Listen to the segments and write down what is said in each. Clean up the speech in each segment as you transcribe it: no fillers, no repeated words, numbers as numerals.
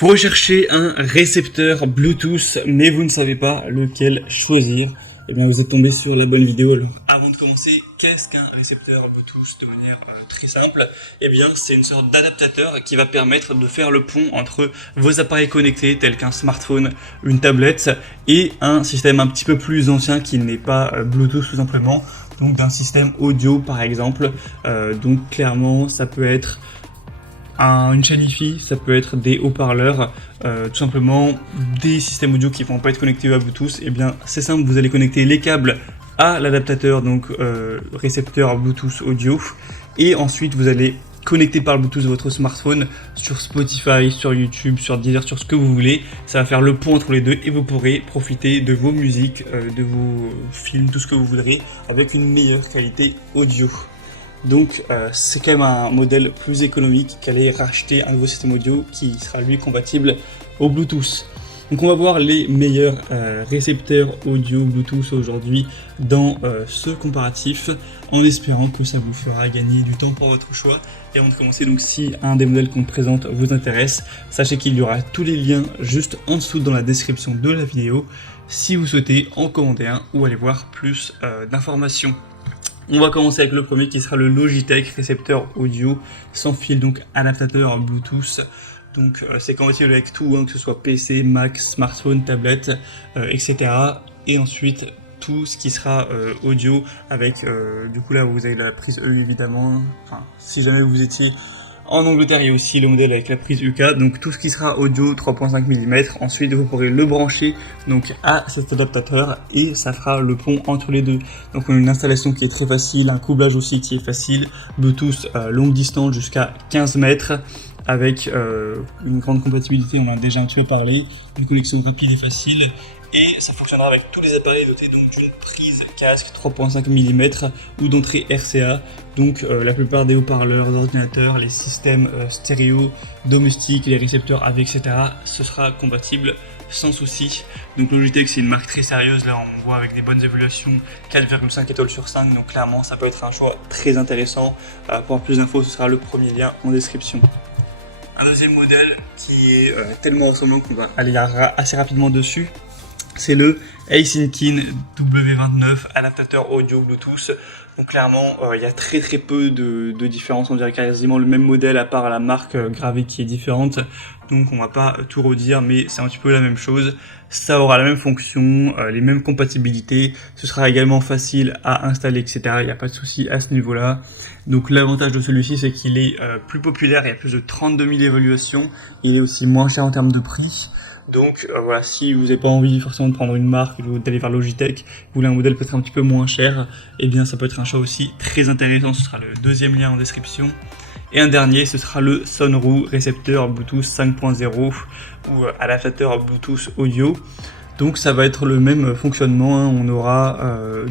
Vous recherchez un récepteur Bluetooth, mais vous ne savez pas lequel choisir. Eh bien, vous êtes tombé sur la bonne vidéo. Alors, avant de commencer, qu'est-ce qu'un récepteur Bluetooth de manière très simple? Eh bien, c'est une sorte d'adaptateur qui va permettre de faire le pont entre vos appareils connectés, tels qu'un smartphone, une tablette, et un système un petit peu plus ancien qui n'est pas Bluetooth tout simplement, donc d'un système audio par exemple. Donc, clairement, ça peut être une chaîne Wi-Fi, ça peut être des haut-parleurs, tout simplement des systèmes audio qui ne vont pas être connectés à Bluetooth. Et bien c'est simple, vous allez connecter les câbles à l'adaptateur, donc récepteur Bluetooth audio, et ensuite vous allez connecter par Bluetooth votre smartphone sur Spotify, sur YouTube, sur Deezer, sur ce que vous voulez. Ça va faire le pont entre les deux et vous pourrez profiter de vos musiques, de vos films, tout ce que vous voudrez avec une meilleure qualité audio. Donc c'est quand même un modèle plus économique qu'aller racheter un nouveau système audio qui sera lui compatible au Bluetooth. Donc on va voir les meilleurs récepteurs audio Bluetooth aujourd'hui dans ce comparatif, en espérant que ça vous fera gagner du temps pour votre choix. Et avant de commencer, donc si un des modèles qu'on présente vous intéresse, sachez qu'il y aura tous les liens juste en dessous dans la description de la vidéo si vous souhaitez en commander un ou aller voir plus d'informations. On va commencer avec le premier qui sera le Logitech récepteur audio sans fil, donc adaptateur Bluetooth. Donc c'est compatible avec tout, hein, que ce soit PC, Mac, smartphone, tablette, etc. Et ensuite tout ce qui sera audio avec, du coup là vous avez la prise E évidemment. Enfin, si jamais vous étiez en Angleterre, il y a aussi le modèle avec la prise UK, donc tout ce qui sera audio 3.5 mm. Ensuite, vous pourrez le brancher donc à cet adaptateur et ça fera le pont entre les deux. Donc on a une installation qui est très facile, un couplage aussi qui est facile, Bluetooth longue distance jusqu'à 15 mètres avec une grande compatibilité, on en a déjà un petit peu parlé, une connexion rapide et facile. Et ça fonctionnera avec tous les appareils dotés donc d'une prise casque 3.5 mm ou d'entrée RCA. Donc la plupart des haut-parleurs, ordinateurs, les systèmes stéréo, domestiques, les récepteurs AV, etc. ce sera compatible sans souci. Donc Logitech c'est une marque très sérieuse, là on voit avec des bonnes évaluations 4,5 étoiles sur 5, donc clairement ça peut être un choix très intéressant. Pour avoir plus d'infos, ce sera le premier lien en description. Un deuxième modèle qui est tellement ressemblant qu'on va aller assez rapidement dessus, c'est le Asinkin W29 adaptateur audio Bluetooth. Donc clairement, il y a très peu de différence, on dirait quasiment le même modèle à part la marque gravée qui est différente. Donc on va pas tout redire, mais c'est un petit peu la même chose. Ça aura la même fonction, les mêmes compatibilités. Ce sera également facile à installer, etc. Il n'y a pas de souci à ce niveau-là. Donc l'avantage de celui-ci, c'est qu'il est plus populaire. Il y a plus de 32 000 évaluations. Il est aussi moins cher en termes de prix. Donc voilà, si vous n'avez pas envie forcément de prendre une marque, d'aller vers Logitech, vous voulez un modèle peut-être un petit peu moins cher, eh bien ça peut être un choix aussi très intéressant. Ce sera le deuxième lien en description. Et un dernier, ce sera le Sonru récepteur Bluetooth 5.0 ou adaptateur Bluetooth audio. Donc ça va être le même fonctionnement, hein. On aura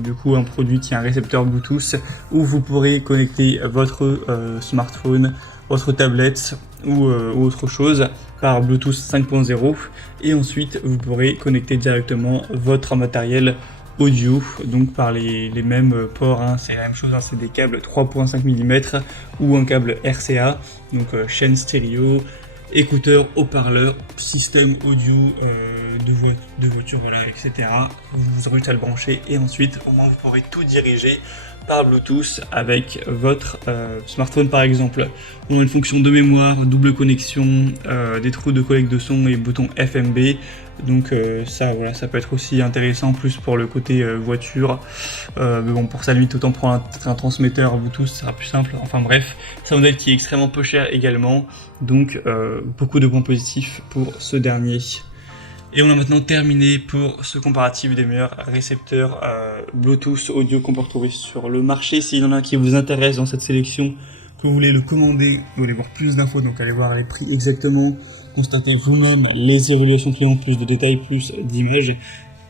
du coup un produit qui est un récepteur Bluetooth où vous pourrez connecter votre smartphone, votre tablette ou autre chose par Bluetooth 5.0 et ensuite vous pourrez connecter directement votre matériel audio, donc par les mêmes ports, hein. C'est la même chose, hein. C'est des câbles 3.5 mm ou un câble RCA, donc chaîne stéréo, écouteurs, haut-parleurs, système audio de voiture, voilà, etc. Vous aurez juste à le brancher et ensuite au moins vous pourrez tout diriger par Bluetooth avec votre smartphone par exemple. On a une fonction de mémoire, double connexion, des trous de collecte de son et bouton FMB. Donc ça, voilà, ça peut être aussi intéressant plus pour le côté voiture. Mais bon, pour ça limite autant prendre un transmetteur Bluetooth, ça sera plus simple. Enfin bref, c'est un modèle qui est extrêmement peu cher également. Donc beaucoup de points positifs pour ce dernier. Et on a maintenant terminé pour ce comparatif des meilleurs récepteurs Bluetooth audio qu'on peut retrouver sur le marché. S'il y en a un qui vous intéresse dans cette sélection, que vous voulez le commander, vous voulez voir plus d'infos, donc allez voir les prix exactement, constatez vous-même les évaluations clients, plus de détails, plus d'images.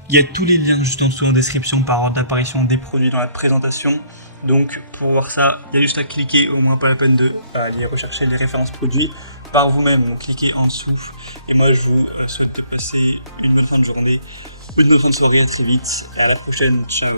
Il y a tous les liens juste en dessous en description par ordre d'apparition des produits dans la présentation. Donc pour voir ça, il y a juste à cliquer, au moins pas la peine de aller rechercher les références produits par vous-même. Donc cliquez en dessous. Et moi je vous souhaite de passer une bonne fin de journée, une bonne fin de soirée, à très vite, à la prochaine, ciao.